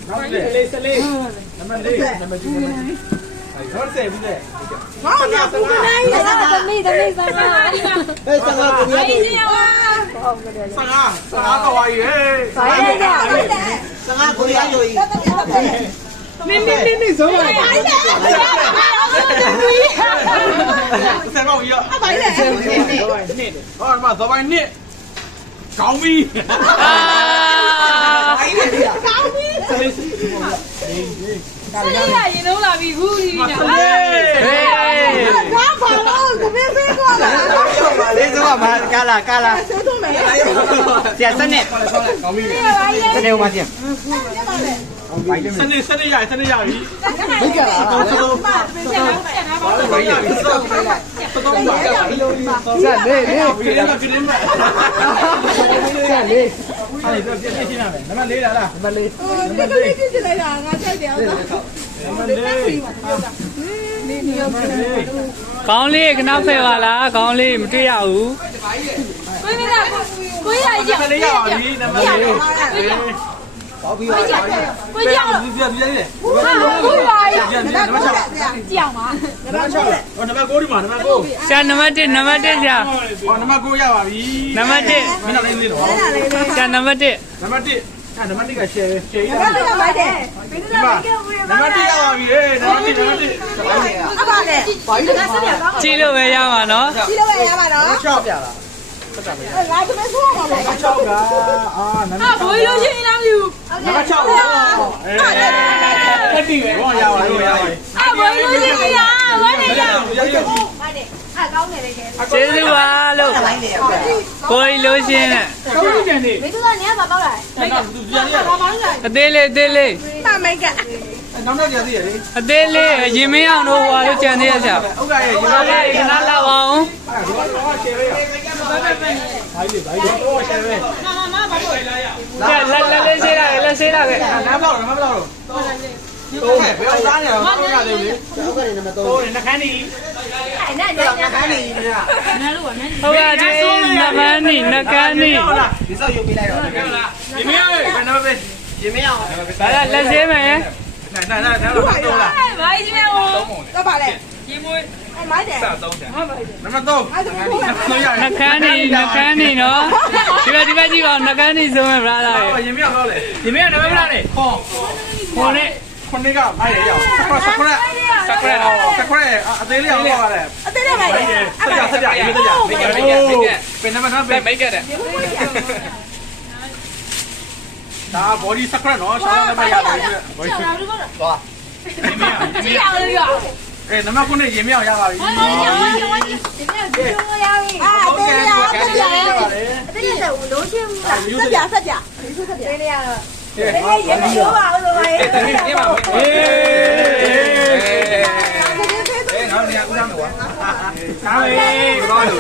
ကောင်းပြီဆက်ရရင်လုံးလာပြီဘူးကြီးညာဘာဘာလို့သမီးဖေးသွားလားလေးစုံမှာကာလာဆိုးထုံးမယ်ဆရာစနစ်ကောင်းပြီစနစ်ဦးမကျင်စနေရပြီမိတ်ကလားဘာလို့ရပြီစောက်ပါဆက်လေးပြင်းမဆက်လေးအဲ့ဒါပြည့်ရှင်းရမယ်နံပါတ်4လားနံပါတ်4 ဒီကလေးပြစ်လိုက်တာငါချက်တယ်အောင်နံပါတ်4 ကောင်းလေးကနောက်ဖယ်ပါလားကောင်းလေးမတွေ့ရဘူးကိုရရနံပါတ်4ရပါပြီနံပါတ်4 ပေါပြီးပါကိုကြောက်ပြည့်တယ်ဟာကိုပါရနံပါတ်6 ကြောက်ပါနံပါတ်6နံပါတ်9ဒီမှာနံပါတ်9 ဆရာနံပါတ်1ဆရာနံပါတ်9ရပါပြီနံပါတ်1 မင်းလည်းလေးတော့ဆရာနံပါတ်1 နံပါတ်1နံပါတ်1က share ဘာလို့မိုက်တယ်ဒီမှာနံပါတ်1ရပါပြီနံပါတ်1 အပါလေဘာလို့လဲဆက်ရကောင်းကြည့်လို့ပဲရမှာနော်ကြီးလို့ရပါတော့ 6ပြလားလာသမီးဆိုးပါလား 6ကနံပါတ်ဘိုးလို့ရှင်းလားမယူနံပါတ်6ခက်ပြီပဲဘောရပါလို့ရပါပြီဘိုးလို့ရှင်းရဝမ်းနေရကောင်းတယ်လေကဲကျေးဇူးပါလို့ကိုကြီးလို့ရှင်းတဲ့ကောင်းကြတယ်နေမင်းတို့ကနေရာပါတော့လားမိတ်ကသူပြန်ရဘာမှမလုပ်အသေးလေးတာမိတ်ကနောက်တော့ပြန်သေးရလေအသေးလေးရင်မင်းအောင်တို့ဟွာလို့ကြံသေးရဆရာဥက္ကရဲ့ရေဘာလဲခဏလောက်အောင်တော့ရှယ်ပဲဘာလို့တော့ရှယ်ပဲလက်လေးဆေးလိုက်လက်ဆေးလိုက်ပဲနံပါတ်ဘယ်အောင်စားနေတော့တော့ရတယ်လေဥက္ကဋ္ဌနံပါတ်3 ဟုတ်တယ်နှခမ်းနီအဲ့နဲ့နဲ့နှခမ်းနေပြီလားနားလို့ပါနဲ့ဟုတ်ပါဒီနကန်းနီဒီစောက်ရုပ်ပေးလိုက်တော့ရေမင်းဘယ်နံပါတ်ပဲရင်မင်းအောင်ဒါလက်ဆေးမယ်နာတော့တော့လားဘာကြီးမဲဟိုတော့ပါလေရေမွေးအမိုက်တယ်နံပါတ်3 နကန်းနီနော်ဒီဘက်ကြည့်ပါဦးနကန်းနီဆိုမယ်ဗလားလားရေမင်းတော့လေရေမင်းနံပါတ်ဘယ်လားလဲခေါ်နဲ့ခုနှစ်ကမိုက်ရအောင်စခရက်အသေးလေးအောင်တော့ရတယ်အသေးလေးမိုက်တယ်ဆက်ကြရေးကြเป็นနံပါတ်5မိတ်ကတဲ့ဒါ body စခရက်နော်ဆောင်းနံပါတ်ရတယ်ဘယ်လိုသွားရေမင်းကြည့်အောင်လို့ပြောနံပါတ်9နဲ့ရေမင်းအောင်ရပါပြီအသေးလေးရပြီအသေးလေးဆိုလို့ရှင်းဘူးလားဆက်ပြသေးလေးရတော့ရေမပြောပါဦးလို့ပါရဲ့တကယ်ပြပါဦးအေးငါနေရဦးသားမယ်ကွာဟာဟေး